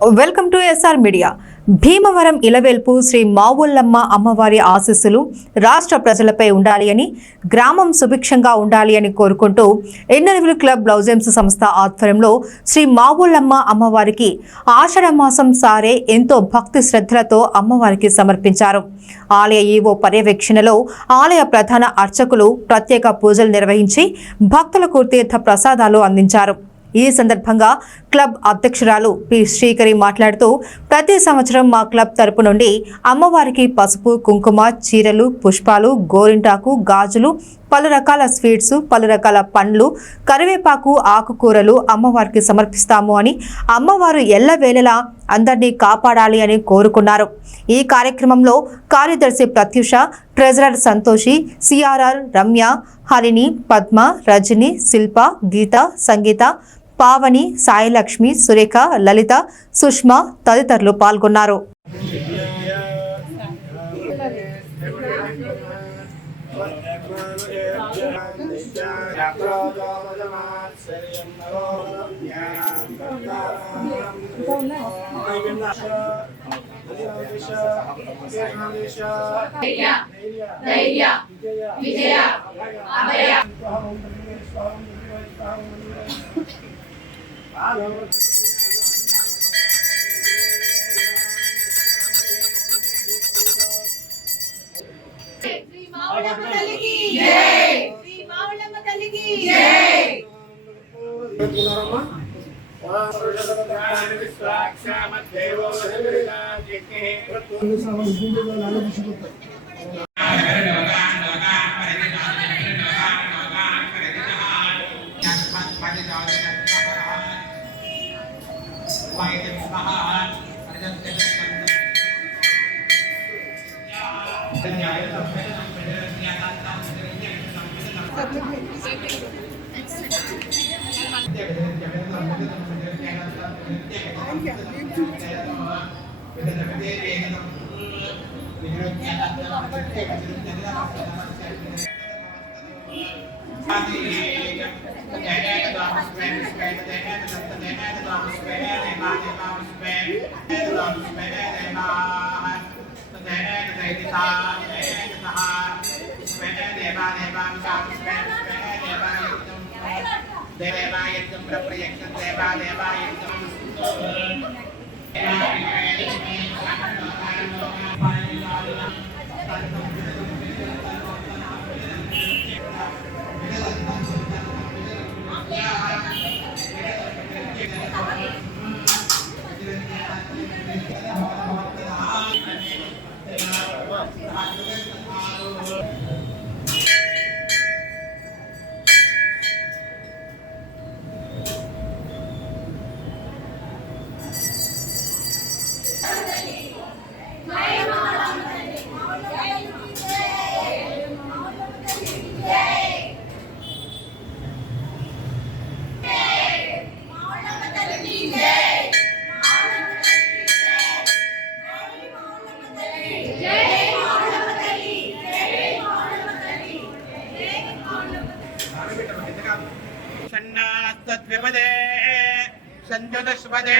Welcome to SR media. Bhimavaram ఇలవేల్పు శ్రీ మావుల్లమ్మ అమ్మవారి ఆశీస్సులు రాష్ట్ర ప్రజలపై ఉండాలి అని, గ్రామం సుభిక్షంగా ఉండాలి అని కోరుకుంటూ ఎన్నెలవిలు క్లబ్ బ్లౌజెమ్స్ సంస్థ ఆధ్వర్యంలో శ్రీ మావుల్లమ్మ అమ్మవారికి ఆషాఢ మాసం సారే ఎంతో భక్తి శ్రద్ధలతో అమ్మవారికి సమర్పించారు. ఆలయ ఈవో పర్యవేక్షణలో ఆలయ ప్రధాన అర్చకులు ప్రత్యేక పూజలు నిర్వహించి భక్తులకు తీర్థ ప్రసాదాలు అందించారు. ఈ సందర్భంగా క్లబ్ అధ్యక్షురాలు పి శ్రీకరి మాట్లాడుతూ, ప్రతి సంవత్సరం మా క్లబ్ తరపు నుండి అమ్మవారికి పసుపు, కుంకుమ, చీరలు, పుష్పాలు, గోరింటాకు, గాజులు, పలు రకాల స్వీట్స్, పలు రకాల పండ్లు, కరివేపాకు, ఆకుకూరలు అమ్మవారికి సమర్పిస్తాము అని, అమ్మవారు ఎల్లవేళలా అందరినీ కాపాడాలి అని కోరుకున్నారు. ఈ కార్యక్రమంలో కార్యదర్శి ప్రత్యూష, ట్రెజరర్ సంతోషి, సిఆర్ఆర్, రమ్య, హరిణి, పద్మ, రజని, శిల్ప, గీత, సంగీత, పావని, సాయిలక్ష్మి, సురేఖ, లలిత, సుష్మా తదితరులు పాల్గొన్నారు. संयुतस्पदे